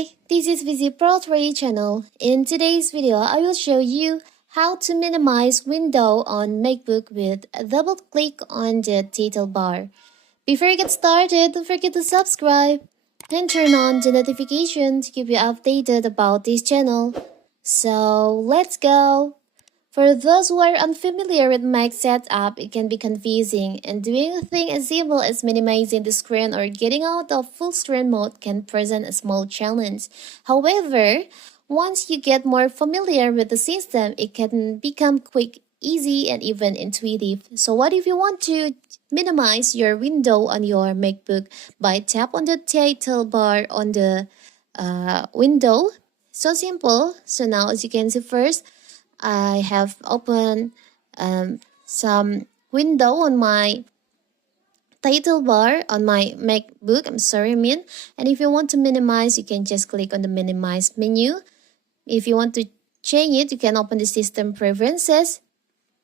Hi, this is Visit Pro 3 channel. In today's video, I will show you how to minimize window on Macbook with a double click on the title bar. Before you get started, don't forget to subscribe and turn on the notification to keep you updated about this channel. So let's go! For those who are unfamiliar with Mac setup, it can be confusing, and doing a thing as simple as minimizing the screen or getting out of full screen mode can present a small challenge. However, once you get more familiar with the system, it can become quick, easy, and even intuitive. So what if you want to minimize your window on your MacBook by tap on the title bar on the window? So simple. So now as you can see first, I have opened some window on my title bar on my MacBook. And if you want to minimize, you can just click on the minimize menu. If you want to change it, you can open the system preferences,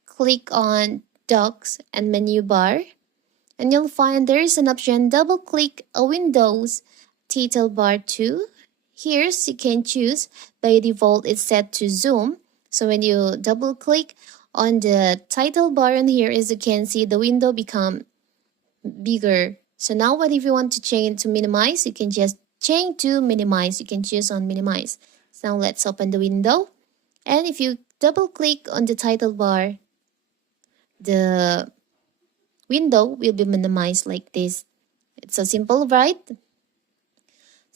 click on docs and menu bar, and you'll find there is an option double click a Windows title bar too. Here you can choose. By default it's set to zoom. So when you double click on the title bar in here, as you can see, the window become bigger. So now what if you want to change it to minimize, you can just change to minimize. You can choose on minimize. So now let's open the window. And if you double click on the title bar, the window will be minimized like this. It's so simple, right?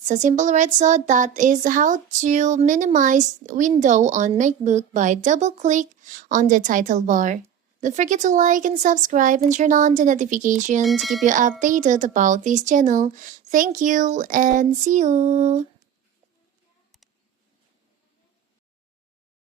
So that is how to minimize window on MacBook by double click on the title bar. Don't forget to like and subscribe and turn on the notification to keep you updated about this channel. Thank you and see you.